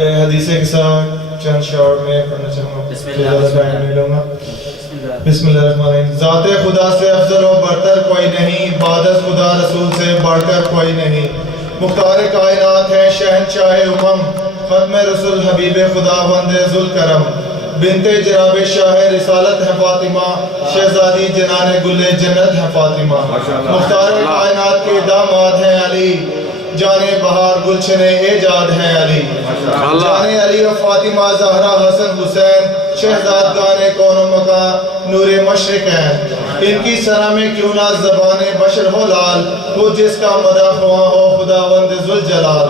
حدیث کے ساتھ چند شعر میں پڑھنا چاہوں گا. بسم اللہ الرحمن الرحیم. ذات خدا سے افضل و برتر کوئی نہیں، بعد از خدا رسول سے بڑھ کر کوئی نہیں. مختار کائنات ہے شہنشاہ امم، ختم رسول حبیب خدا وند ذوالکرم. بنت جناب شاہ رسالت ہے فاطمہ، شہزادی جنان گل جنت ہے فاطمہ. مختار کائنات کے داماد ہیں علی، جانے بہار گلشن ایجاد ہے علی. جانے علی و فاطمہ زہرا حسن حسین، شہزاد گانے کون و مکان نور مشرق ہیں. ان کی سرا میں کیوں نہ زبان بشر ہو لال، وہ جس کا مدح خواہ ہو خداوند ذوالجلال.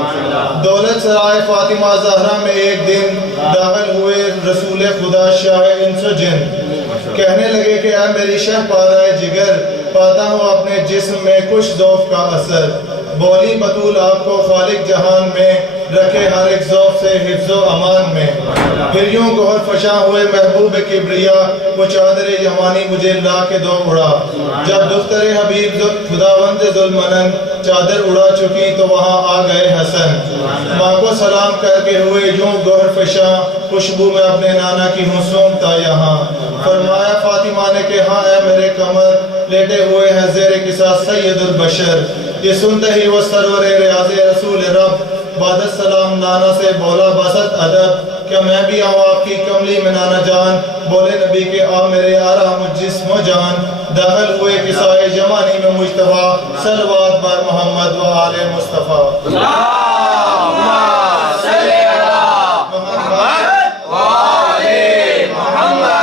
دولت سرائے فاطمہ زہرا میں ایک دن داخل ہوئے رسول خدا شاہ انس و جن. کہنے لگے کہ اے میری شہ پارائے جگر، پاتا ہوں اپنے جسم میں کچھ ذوف کا اثر. بولی بطول آپ کو خالق جہان میں، رکھے ہر ایک ذوف سے حفظ و امان میں. پھر یوں گوہر فشاں ہوئے محبوب کبریا، وہ چادر جوانی مجھے لا کے دو اڑا. جب دختر حبیب خداوند ذوالمنن چادر اڑا چکی تو وہاں آ گئے حسن. ماں کو سلام کر کے ہوئے یوں گوہر فشاں، خوشبو میں اپنے نانا کی ہوں سونگتا یہاں. فرمایا فاطمہ نے کہ ہاں اے میرے قمر، لیٹے ہوئے ہیں زیر قصا سید البشر. یہ سنتے ہی وہ سرور ریاض رسول رب بعد السلام نانا سے بولا بست ادب، کیا میں بھی آؤں آپ کی کملی میں نانا جان؟ بولے نبی کے آ میرے آرام جسم و جان. داخل ہوئے قصائے جوانی میں مجتبیٰ، صلوات بر محمد و آل مصطفیٰ. اللہم صلی علی محمد و آل محمد.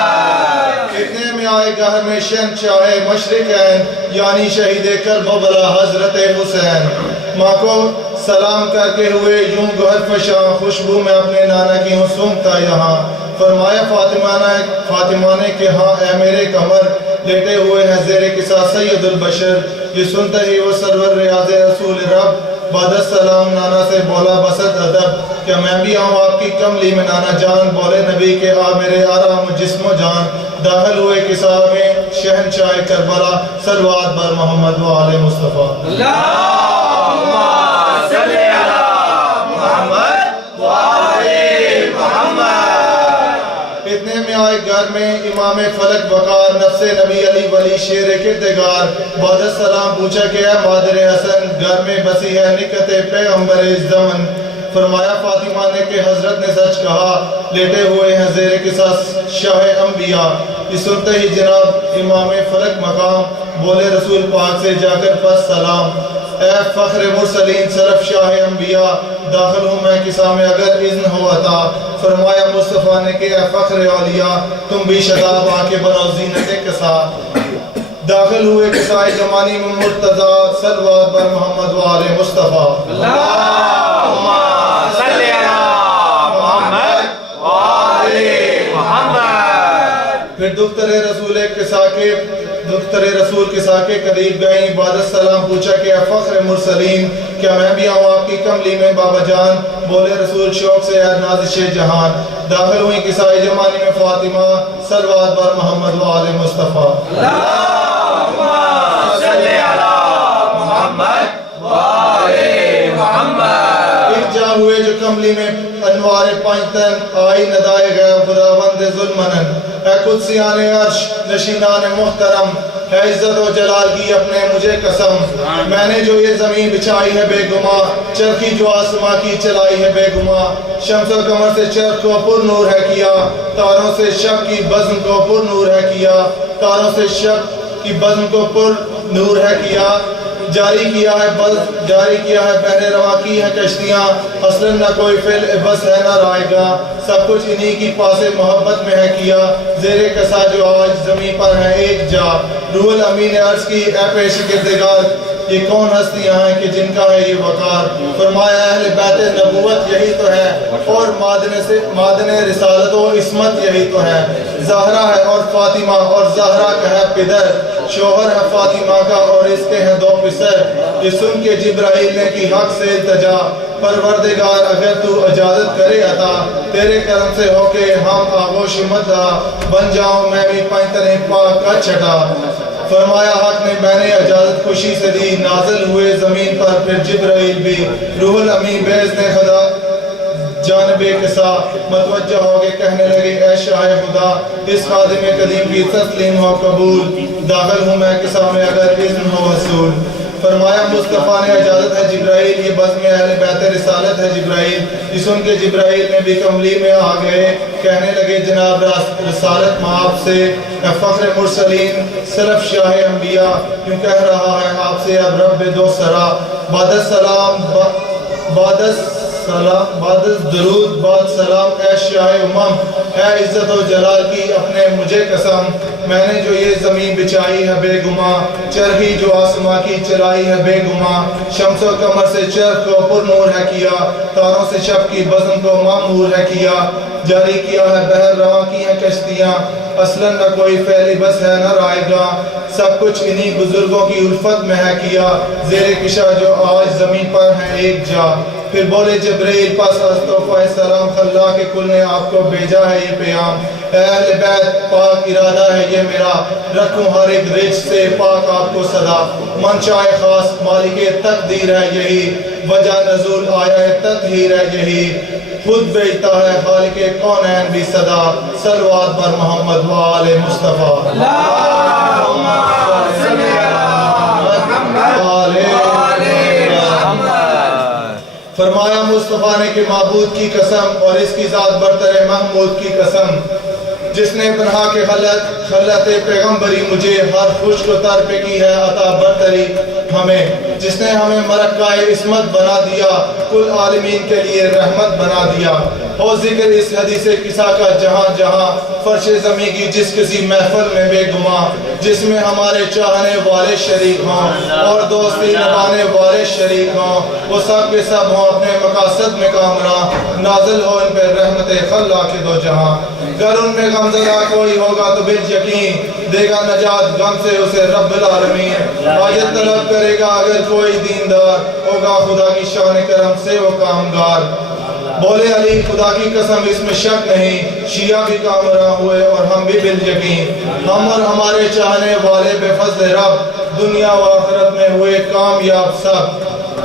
اتنے میں آئے گھر میں شہنشاہ مشرقین، یعنی شہید کربلا حضرت حسین. ماں کو سلام کر کے ہوئے یوں گہر فشاں، خوشبو میں اپنے نانا کی ہوں سونگتا یہاں. فرمایا فاطمہ نے کہ ہاں اے میرے قمر، لیٹے ہوئے ہیں زیر قصا سید البشر. یہ سنتے ہی وہ سرور ریاض رسول رب بعد السلام نانا سے بولا بست ادب، کیا میں بھی آؤں آپ کی کملی میں نانا جان؟ بولے نبی کے آ میرے آرام جسم و جان. داخل ہوئے قصا میں شہنشاہ کربلا، صلوات بر محمد و آل مصطفیٰ. اللہم صلی علی محمد و آل محمد. اتنے میں آئے گھر میں امام فلک وقار، نفس نبی علی ولی شیر کردگار. بعد السلام پوچھا کہ اے مادر حسن، گھر میں بسی ہے نکت پیغمبر زمن. فرمایا فاطمہ نے کہ حضرت نے سچ کہا، لیٹے ہوئے ہیں زیر قصص شاہ انبیاء. یہ سنتے ہی جناب امام فلک مقام بولے رسول پاک سے جا کر پس سلام. اے فخر مرسلین سرف شاہ انبیاء، داخل ہوں میں قصہ میں اگر اذن ہو عطا. فرمایا مصطفیٰ نے کہ اے فخر اولیاء، تم بھی شداب آ کے بنو زینت قصہ. داخل ہوئے قصہ زمانی میں مرتضیٰ، صلوات بر محمد و آل مصطفیٰ. اللہم صلی علی محمد و آل محمد. پھر دختر رسول قصہ کے قریب گئیں. بعد السلام پوچھا کہ اے فخر مرسلین، کیا میں بھی آؤں آپ کی کملی میں بابا جان؟ بولے رسول شوق سے اے نازش جہان. داخل ہوئی قصہ جمانی میں فاطمہ، صلوات بر محمد و آل مصطفیٰ. اللہم صلی علی محمد و آل محمد. ارجا ہوئے جو کملی میں انوار پنجتن، آئی ندائے گئے خداوند ذوالمنن. اے قدسیان عرش نشینان محترم، ہے عزت و جلال کی اپنے مجھے قسم. میں نے جو یہ زمین بچھائی ہے بے گما، چرخی جو آسماں کی چلائی ہے بے گما. شمس و قمر سے چرخ کو پر نور ہے کیا، تاروں سے شب کی بزم کو پر نور ہے کیا. تاروں سے شب کی بزم کو پر نور ہے کیا. جاری کیا ہے بحر رواں کی ہے کشتیاں. اصلاً نہ کوئی فعل بس ہے نہ رائے گا، سب کچھ انہی کی پاس محبت میں ہے کیا. زیر قصا جو آج زمین پر ہے ایک جا، روح الامین نے عرض کی اے پیش کردگار، یہ کون ہستیاں ہیں کہ جن کا ہے یہ وقار. فرمایا اہل بیت نبوت یہی تو ہے، اور معدن رسالت و عصمت یہی تو ہے. زہرا ہے اور فاطمہ، اور زہرا کا ہے پدر. شوہر ہے فاطمہ کا اور اس کے ہیں دو پسر. یہ سن کے جبرائیل نے کی حق سے التجا، پروردگار اگر تو اجازت کرے عطا، تیرے کرم سے ہو کے ہم آغوش مدعا، بن جاؤں میں بھی پنجتن پاک کا چھٹا. فرمایا حق نے میں نے اجازت خوشی سے دی، نازل ہوئے زمین پر پھر جبرائیل بھی. روح الامین باذن خدا جانب قصہ متوجہ ہو گئے، کہنے لگے اے شاہ خدا اس خادم قدیم کی تسلیم ہو قبول، داخل ہوں میں قصہ میں اگر اذن ہو حصول۔ فرمایا مصطفیٰ نے اجازت ہے جبرائیل، یہ بزم اہل بیت رسالت ہے جبرائیل۔ یہ سن کے جبرائیل میں بھی کملی میں آ گئے، کہنے لگے جناب رسالت مآب سے، اے فخر مرسلین سلف شاہ انبیاء، کیوں کہہ رہا ہے آپ سے اب رب دو سرا، بعد السلام بعد درود بعد سلام اے شاہ امم، اے عزت و جلال کی اپنے مجھے قسم، میں نے جو یہ زمین بچائی ہے بے گماں، چرخی جو آسماں کی چلائی ہے بے گماں، شمس و قمر سے چرخ کو پر نور ہے کیا، تاروں سے شب کی بزم کو معمور ہے کیا، جاری کیا ہے بحر رواں کی ہیں کشتیاں، اصلاً نہ کوئی فعلی بس ہے نہ رائے گاں، سب کچھ انہی بزرگوں کی الفت میں ہے کیا، زیر کشا جو آج زمین پر ہے ایک جا۔ پھر بولے جبرائیل پس استوفیٰ سلام، خلا کے کل نے آپ کو بھیجا ہے یہ پیام، اے اہل بیت پاک ارادہ ہے یہ میرا، رکھوں ہر ایک رچ سے پاک آپ کو صدا، منشاء خاص مالک تقدیر ہے یہی، وجہ نزول آیا تطہیر ہے یہی، خود بیچتا ہے خالق کونین بھی صدا، صلوات پر محمد و آل مصطفیٰ۔ اللہم صلی علی محمد و آل محمد۔ فرمایا مصطفیٰ نے کہ معبود کی قسم اور اس کی ذات برتر محمود کی قسم، جس نے پنہا کے خلت پیغمبری مجھے ہر خشک و تر پہ کی ہے عطا برتری ہمیں، جس نے ہمیں مرکہ عصمت بنا دیا، کل عالمین کے لیے رحمت بنا دیا، ہو ذکر اس حدیث قصہ کا جہاں جہاں، فرش زمین کی جس کسی محفل میں بے گماں، جس میں ہمارے چاہنے والے شریک ہوں اور دوستی نبھانے والے شریک ہوں، وہ سب کے سب ہوں اپنے مقاصد میں کامراں، نازل ہو ان پہ رحمت خلا کے دو جہاں، گر ان میں غمزدہ کوئی ہوگا تو بالیقین دے گا نجات غم سے اسے رب العالمین، حاجت طلب کرے گا اگر کوئی دیندار، ہوگا خدا کی شان کرم سے وہ کامگار۔ بولے علی خدا کی قسم اس میں شک نہیں، شیعہ بھی کامراں ہوئے اور ہم بھی بالیقین، ہم اور ہمارے چاہنے والے بے فضل رب، دنیا و آخرت میں ہوئے کامیاب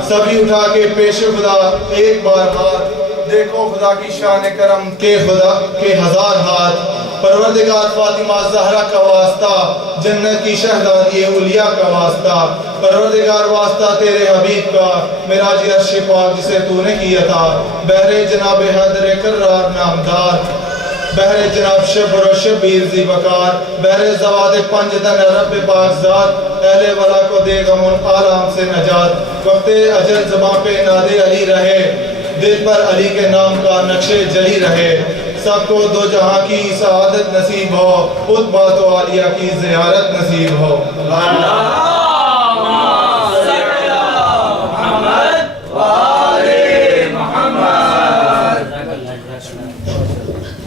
سبھی اٹھا کے پیش خدا ایک بار ہاتھ، دیکھو خدا کی شان کرم کے خدا کے ہزار ہاتھ، پروردگار فاطمہ زہرا کا واسطہ، جنت کی شہزادی اولیاء کا واسطہ، پروردگار واسطہ تیرے حبیب کا، معراج عرش پاک جسے تو نے کیا تھا، بحر جناب حیدر کرار نامدار، بحر جناب شبر و شبیر ذی وقار، بحر زواد پنجتن رب پاک ذات، اہل ولا کو دے غمون عالم سے نجات، وقت اجل زبان پہ ناد علی رہے، دل پر علی کے نام کا نقش جلی رہے، سب کو دو جہاں کی سعادت نصیب ہو، خود بات و عالیہ کی زیارت نصیب ہو۔ اللہم صلی علی محمد و آل محمد۔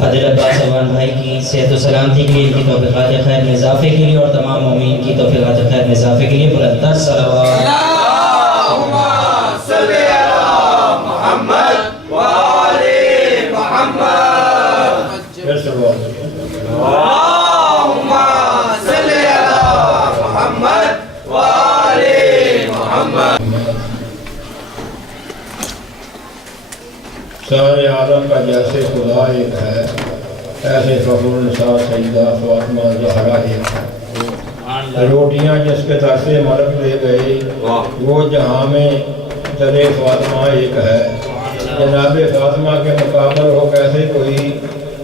عادل عباس عوان بھائی کی صحت و سلامتی کے لیے، ان کی توفیقات خیر میں اضافے کے لیے اور تمام مومنین کی توفیقات خیر میں اضافے کے لیے بلند صلوات۔ اللہم صلی علی محمد و آل محمد۔ اللہم صلی علی محمد و آل محمد۔ سارے عالم کا جیسے خدا ایک ہے، ایسے فخر النساء سیدہ فاطمہ زہرا ایک ہے، روٹیاں جس کے در سے ملک لے گئی، وہ جہاں میں در فاطمہ ایک ہے، جناب فاطمہ کے مقابل ہو کیسے کوئی،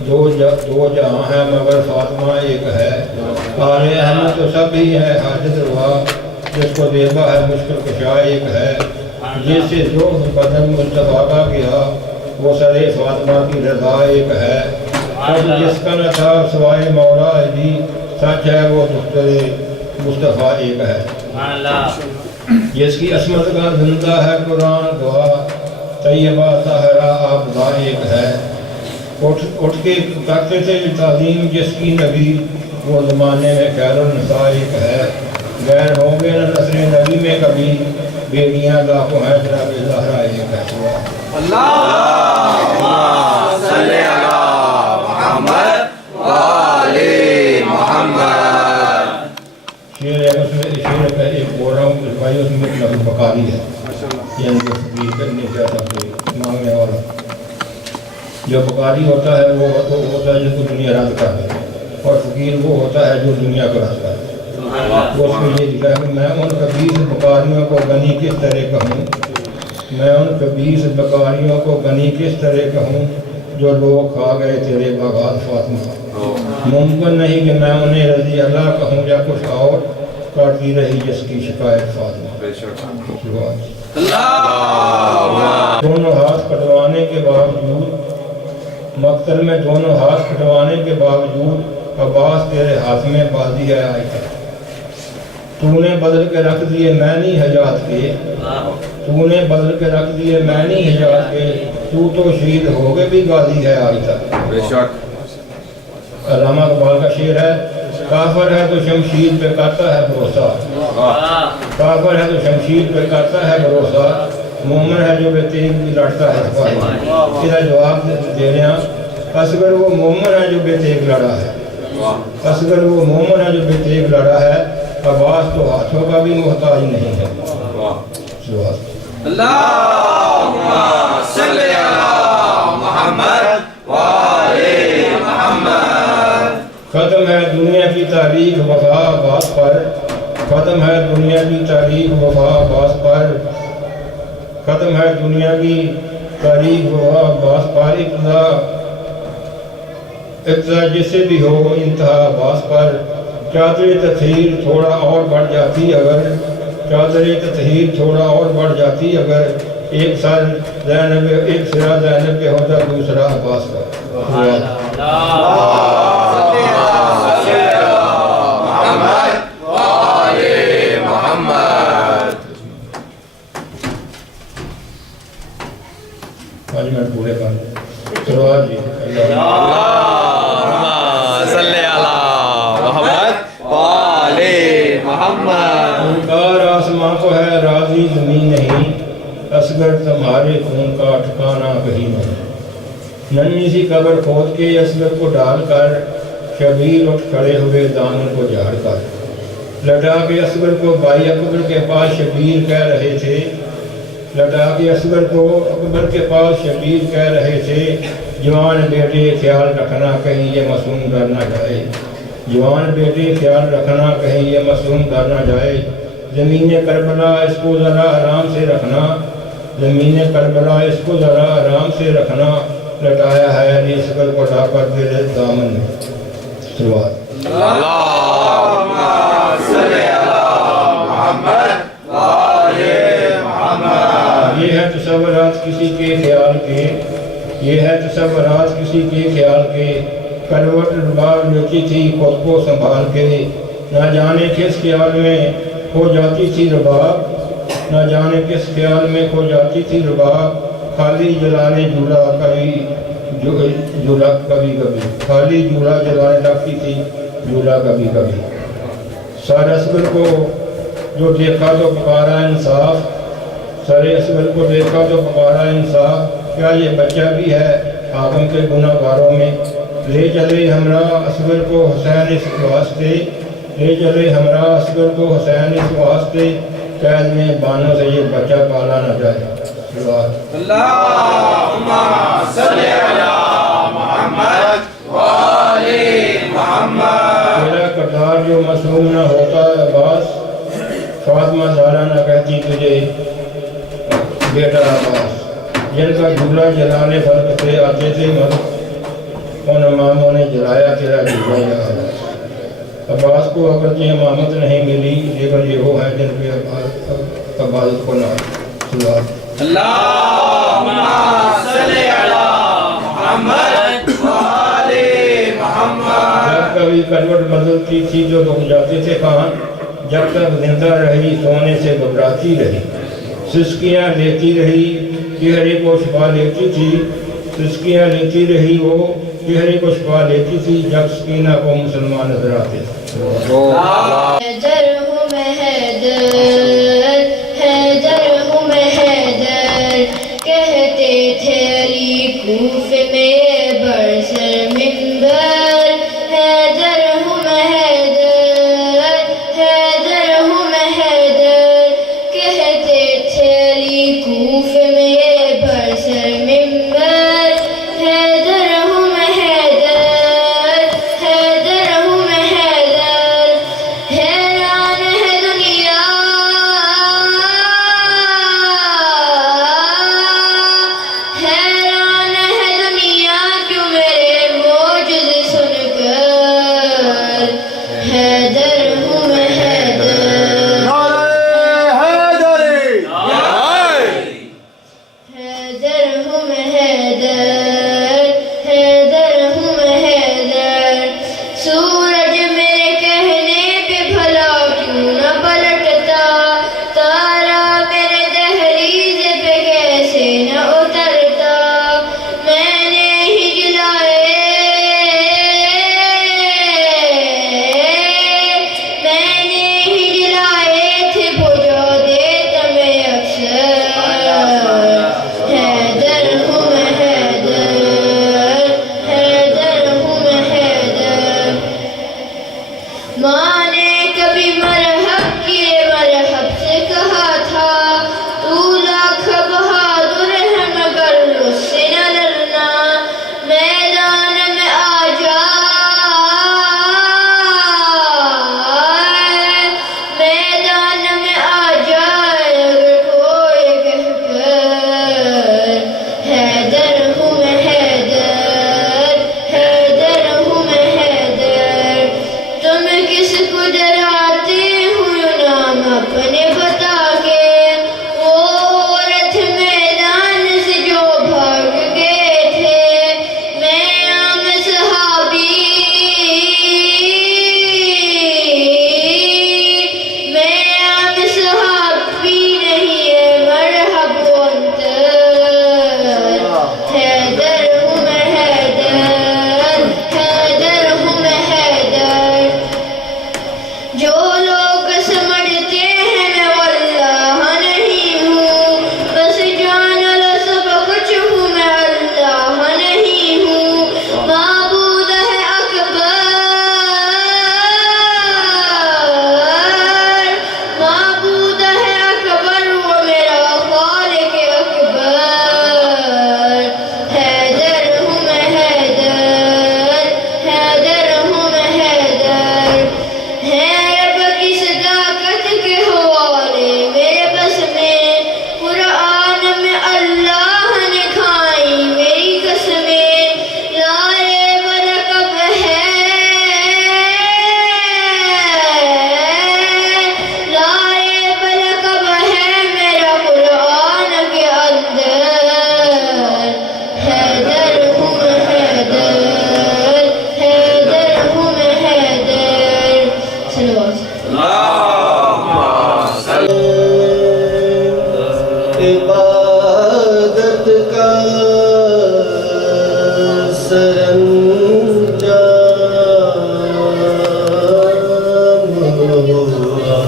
دو جہاں ہے مگر فاطمہ ایک ہے، آل احمد تو سب ہی ہے حاجت روا، جس کو دیکھا ہے مشکل کشا ایک ہے، جس سے جو بدن مصطفیٰ کا گیا، وہ سر فاطمہ کی رضا ایک ہے، سب جس کا نہ تھا سوائے مولا علی، سچ ہے وہ دختر مصطفیٰ ایک ہے، جس کی عصمت کا زندہ ہے قرآن دعا، طیبہ طاہرہ آبدہ ایک ہے، اٹھ کے کرتے تھے تعظیم جس کی نبی، وہ زمانے میں خیر النساء ایک ہے، غیر ہوں گے نہ نسل نبی میں کبھی، بیٹیاں لاکھوں ہیں جناب زہرا ایک ہے۔ اللہم صلی علی محمد و آل محمد۔ شیر کا ایک بول رہا ہوں اس بھائی، اس میں لفظ بخاری ہے، یعنی کہ کرنے سے مانگنے والا جو بکاری ہوتا ہے وہ ہوتا ہے جس کو دنیا رد کر دے، اور فقیر وہ ہوتا ہے جو دنیا کو رد کر دے۔ وہ اس میں یہ لکھا ہے کہ میں ان کبیس بکاریوں کو غنی کس طرح کہوں، میں ان کبیس بکاریوں کو غنی کس طرح کہوں جو لوگ کھا گئے تیرے باغات فاطمہ۔ ممکن نہیں کہ میں انہیں رضی اللہ کہوں یا کچھ اور، کرتی رہی جس کی شکایت فاطمہ۔ دونوں ہاتھ کٹوانے کے باوجود، مقتل میں دونوں ہاتھ کٹوانے کے باوجود عباس تیرے ہاتھ میں بازی ہے آئی تک۔ تو نے بدل کے رکھ دیے میں نہیں حجات کے، تو نے بدل کے رکھ دیے میں نہیں حجات کے، تو شہید ہو گئے بھی غازی ہے آج تک۔ بے شک علامہ اقبال کا شعر ہے، کافر ہے تو شمشیر پہ کرتا ہے بھروسہ، کافر ہے تو شمشیر پہ کرتا ہے بھروسہ، مومن ہے جو بے تیغ بھی لڑتا ہے سپاہی۔ اس جواب دے رہے ہیں، اصغر وہ مومن ہے جو بے تیغ لڑا ہے، اصغر وہ مومن ہے جو بے تیغ لڑا ہے، عباس تو ہاتھوں کا بھی محتاج نہیں ہے۔ اللہم صلی علی محمد وآل محمد۔ ختم ہے دنیا کی تاریخ وفا عباس پر، ختم ہے دنیا کی تاریخ وفا عباس پر، ختم ہے دنیا کی تاریخ وفا عباس پر، ابتدا جس سے بھی ہو انتہا عباس پر۔ چادر تطہیر تھوڑا اور بڑھ جاتی اگر، چادر تطہیر تھوڑا اور بڑھ جاتی اگر، ایک سر زینب ایک سرا زینب پہ ہوتا دوسرا عباس کا۔ آج میں پورے کر سلوات جی انکار آسماں کو ہے راضی زمین نہیں، اصغر تمہارے خون کا ٹھکانہ کہیں نہیں۔ ننھی سی قبر کھود کے اصغر کو ڈال کر، شبیر اٹھ کھڑے ہوئے دامن کو جھاڑ کر، لٹا کے اصغر کو بھائی اکبر کے پاس شبیر کہہ رہے تھے، لٹا کے اصغر کو اکبر کے پاس شبیر کہہ رہے تھے، جوان بیٹے خیال رکھنا کہیں یہ معصوم ڈر نہ جائے، جوان بیٹے خیال رکھنا کہیں یہ معصوم ڈر نہ جائے، زمین کربلا اس کو ذرا آرام سے رکھنا، زمین کربلا اس کو ذرا آرام سے رکھنا، لٹایا ہے علی اصغر کو ڈا کر تیرے دامن میں۔ شروعات اللہم صلی علی محمد وآل محمد۔ یہ ہے تصورات کسی کے خیال کے، یہ ہے تصورات کسی کے خیال کے، کروٹ رباب لیتی تھی خود کو سنبھال کے، نہ جانے کس خیال میں کھو جاتی تھی رباب، نہ جانے کس خیال میں کھو جاتی تھی رباب، خالی جلانے جھولا کبھی جھولا کبھی کبھی، خالی جھولا جلانے لگتی تھی جھولا کبھی کبھی۔ سارے اصغر کو جو دیکھا تو پکارا انصاف، سارے اصغر کو دیکھا تو پکارا انصاف، کیا یہ بچہ بھی ہے حاکم کے گناہ گاروں میں؟ لے چلے ہمراہ اصغر کو حسین اس واسطے، لے چلے ہمراہ اصغر کو حسین اس واسطے، قید میں بانوں سے یہ بچہ پالا نہ جائے۔ اللہم صلی علی محمد وآل محمد۔ میرا کردار جو معصوم نہ ہوتا عباس، فاطمہ زہرا نہ کہتی تجھے بیٹا عباس، جن کا جھولا جلانے فرق سے آتے تھے مرد، ان اماموں نے جلایا تیرا جھولا یا عباس۔ عباس کو اگرچہ امامت نہیں ملی، لیکن یہ وہ ہیں جن پہ عبادت کو نہ سلوات۔ اللہم صلی علی محمد وآل محمد۔ جب کبھی کروٹ بدلتی تھی جو رک جاتے تھے کان، جب تک زندہ رہی سونے سے گھبراتی رہی، سسکیاں لیتی رہی چہرے کو چھپا لیتی تھی، سسکیاں لیتی رہی وہ چہرے کو چھپا لیتی تھی، جب سکینہ کو مسلمان نظر آتے تھے۔ حیدر ہوں میں حیدر، حیدر ہوں میں حیدر، کہتے تھے علی کوفے میں برسر منبر، حیدر ہوں میں حیدر، حیدر ہوں میں حیدر، کہتے تھے علی کوفے میں برسر منبر، حیدر حیدر حیدر ہوں میں حیدر سورج میرے کہنے پہ بھلا کیوں نہ پلٹتا تارا میرے دہلیز پہ کیسے نہ اترتا میں نے ہی جلائے تھے بجھا دیتا میں اکثر حیدر ہوں میں حیدر حیدر ہوں میں حیدر ماں نے کبھی مرحب کیے مرحب سے کہا تھا تو لاکھ بہادر ہے مگر اس سے نہ ڈرنا میدان میں آ جائے میدان میں آ جائے اگر کوئی کہہ کر حیدر ہوں میں حیدر حیدر ہوں میں حیدر تم کس کو ڈراتے ہو نام اپنے بتا کے وہ عورت میدان سے جو بھاگ گئے تھے میں عام صحابی نہیں ہے مرحب و انتر حیدر ہوں میں حیدر حیدر ہوں میں حیدر جو لوگ سمجھتے ہیں میں واللہ نہیں ہوں بس جان لا سب کچھ ہوں میں اللہ نہیں ہوں معبود ہے اکبر معبود ہے اکبر وہ میرا خالق اکبر حیدر ہوں میں حیدر حیدر ہوں میں حیدر ہے رب کی صداقت کے حوالے میرے بس میں قرآن میں اللہ نے کھائی میری قسمیں لائے برکب ہے لائے برکب ہے میرا قرآن کے اندر حیدر ہوں میں حیدر حیدر ہوں میں حیدر صلوات عبادت کا سرانجام ہوا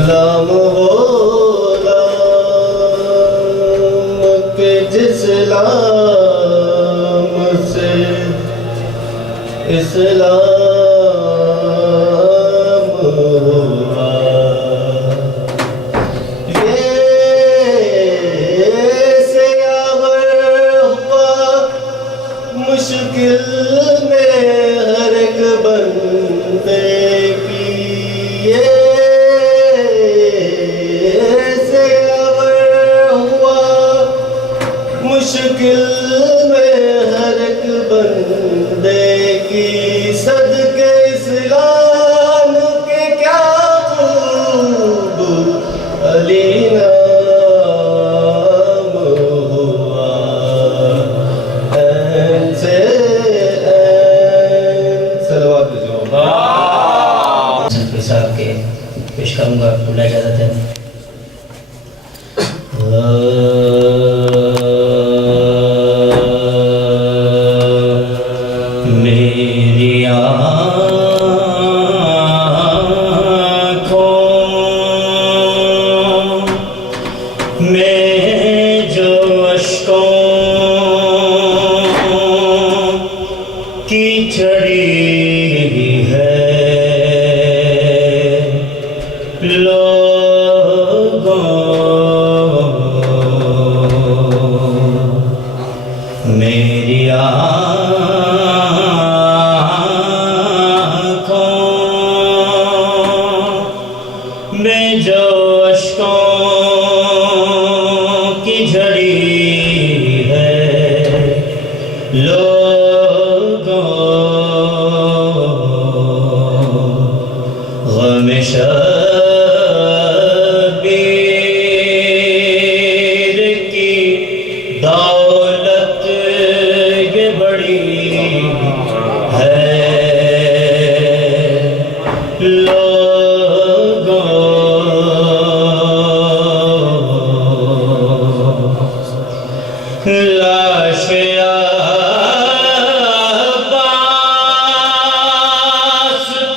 لام وہ لام کہ جس لام سے اسلام ہوا مشکل میں ہر ایک بندے کی یہ سیاور ہوا مشکل میں ہر ایک بندے کی صدقے اسلام کے کیا خوب علی نام ہوا صاحب کے پیش کروں گا اللہ اجازت ہے میری آنکھوں میں جو اشکوں کی جھڑی ہے میری آنکھوں میں جو اشکوں کی جھڑی ہے لوگوں غم شبیر کی لاش عباس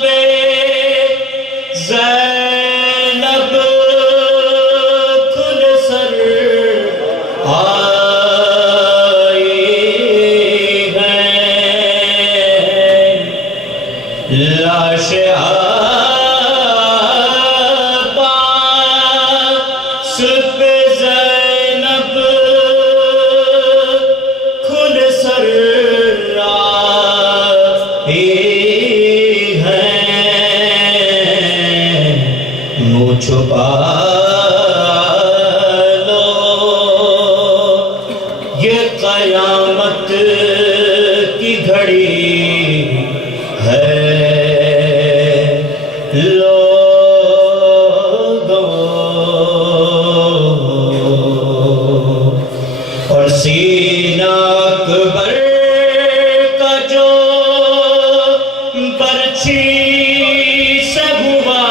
پہ زینب کھل سر آئی ہے لاش عباس پہ زینب کھل سر آئی ہے منہ چھپا لو یہ قیامت کی گھڑی ہے لوگوں اور سینہ اکبر کا جو برچھی سے ہوا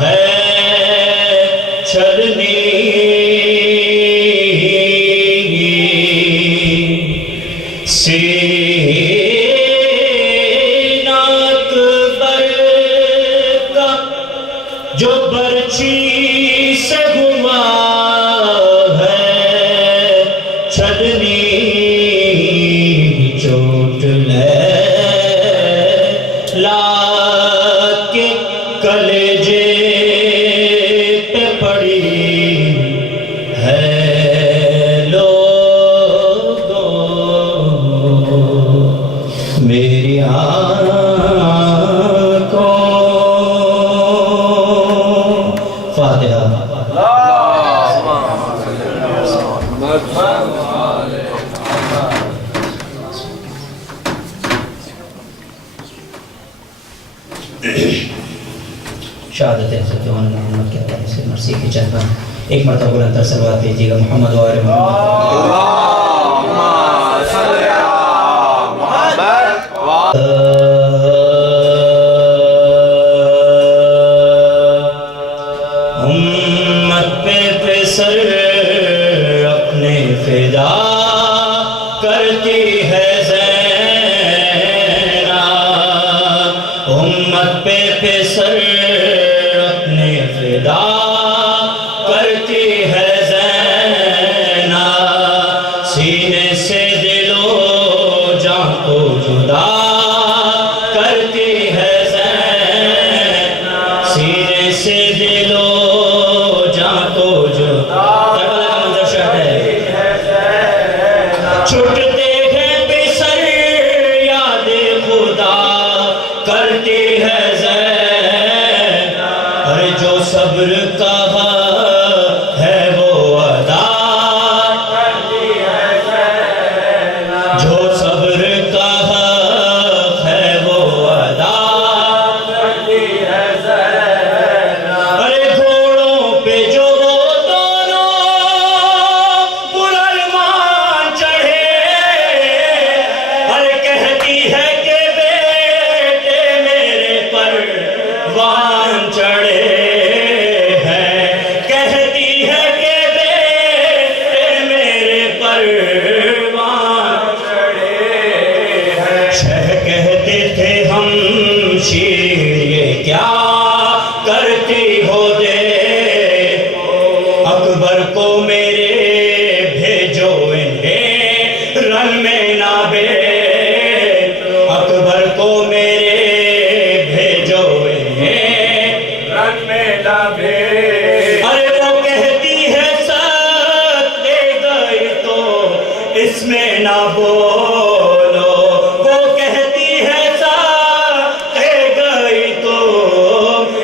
ہے چھلنی سینہ اکبر کا جو برچھی سے ہوا ہے چھلنی چوٹ لے لا کے کلیجے پہ پڑی ہے لوگوں میری آنکھوں فاتحہ شہادت حضرت مولانا محمد کے حوالے سے مرسی کی چاہتا ہوں ایک مرتبہ بلند تر صلوات دیجیے گا محمد و آل محمد پہ سر اپنے فدا کرتی ہے زینب امت پہ سر اپنے فدا کرتی ہے زینب سینے سے دل و جان کو جدا کرتی ہے زینب سینے سے دل و جان کو جدا کربلا کا منظر شہر ہے چھٹتے ہیں بسر یاد خدا کرتی ہے زینب اور جو صبر کہا ہے وہ ادا کرتی ہے زینب جو صبر کہا ہے وہ ادا کرتی ہے زینب ارے گھوڑوں پہ جو وہ دونوں بلندمان چڑھے ارے کہتی ہے کہ بیٹے میرے پروان چڑھے ہیں کہتی ہے کہ بیٹے میرے پروان چڑھے ہیں شہ کہتے تھے ہم شیر یہ کیا کرتی ہو دے اکبر کو میرے بھیجو انہیں رن میں نہ اکبر کو میرے بھیجو انہیں رن میں نہ ارے وہ کہتی ہے ساتھ دے گئی تو اس میں نہ بولو وہ کہتی ہے ساتھ دے گئی تو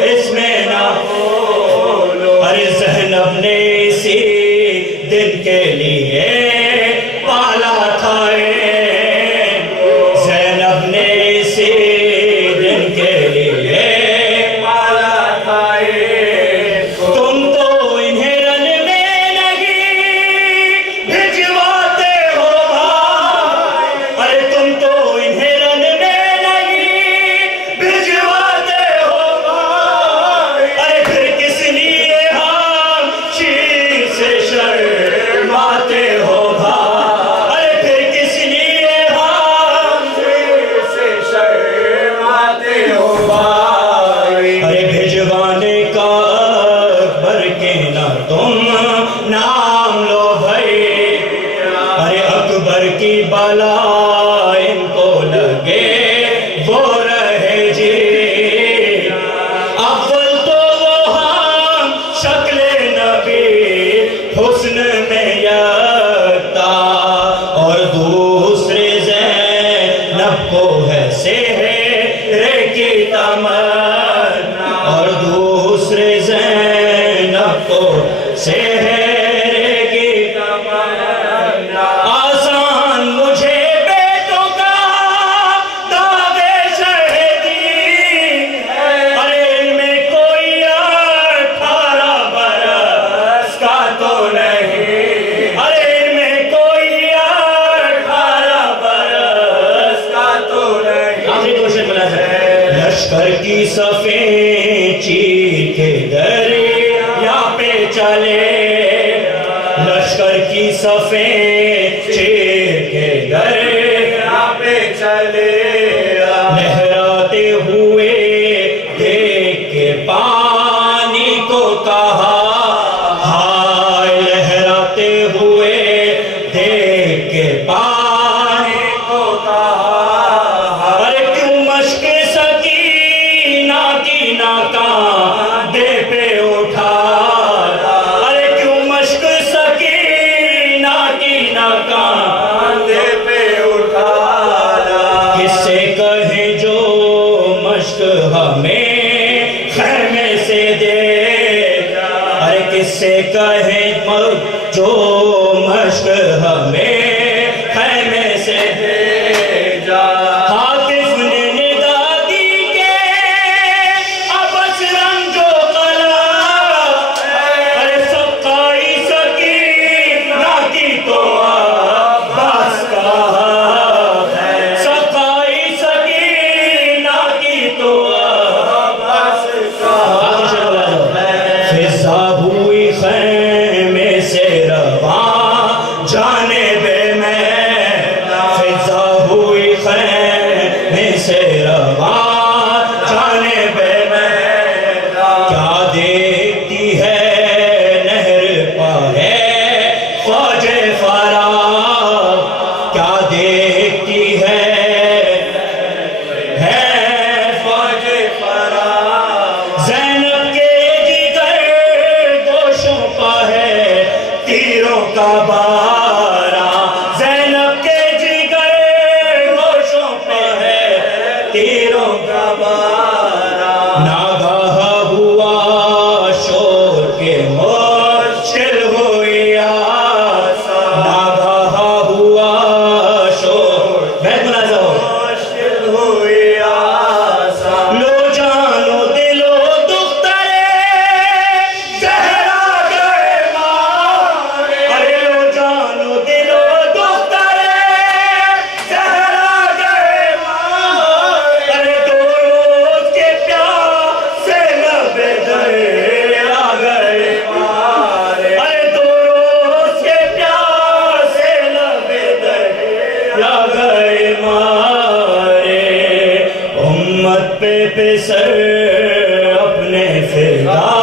اس میں نہ بولو ارے زینب نے اسی دن کے لیے پالا تھا زینب نے اسی دن کے لیے پالا تھا تم تو انہیں رن میں نہیں بھجواتے ہو بھائی ارے تم تو انہیں رن میں نہیں بھجواتے ہو بھائی ارے پھر کس لیے ہم شیر سے شرماتے ہو حسن میں یکتا اور دوسرے زینب کو ہے سہرے کی تمنا اور دوسرے زینب کو سہرے کی تمنا آسان مجھے بیٹوں کا داغ شہیدی ارے میں کوئی 18 برس کا تو نہیں ارے میں کوئی 18 برس کا تو نہیں آخری دو شعر ملا ہے لشکر کی صفیں چیر کے دریا پہ چلے لشکر کی صفیں چیر کے دریا پہ چلے لہراتے ہوئے دیکھ کے پانی کو کہا ہائے لہراتے ہوئے دیکھ کے پانی کو کہا ارے کیوں مشق سکینہ کی ناکام دے پہ اٹھا ارے کیوں مشق سکینہ کی ناکام دے پہ اٹھا کس سے کہیں جو مشق ہمیں خیمے سے دے ارے کس سے کہیں جو مشق ہمیں خیمے سے دے جا حاطف نے ندا دی کہ اب رنگ جو قلع ارے سقائی سکینہ کی تو عباس کہا سقائی سکینہ کی تو عباس کہا فضا ہوئی خیمے سے رواں جانب میں فضا ہوئی خیمے سے رواں جانب میں کیا دیکھتی ہے نہر پر ہے فوج فرار کیا دیکھتی ہے فوج فرار زینب کے جگر گوشوں پہ ہے تیروں کا بارہ زینب کے جگر گوشوں پہ ہے تیروں کا بارہ ناگاہ ہوا شور کے مشکل ہوئی آسان ناگاہ ہوا شور بیت ملازہ ہو مشکل ہوئی آسان لو جانو دلو دخترے زہرا گئے مارے ارے لو جانو دلو دخترے زہرا گئے مارے ارے 2 روز کے پیاس سے لب دریا گئے مارے ارے 2 روز کے پیاس سے لب دریا گئے مارے امت پہ سر اپنے فدا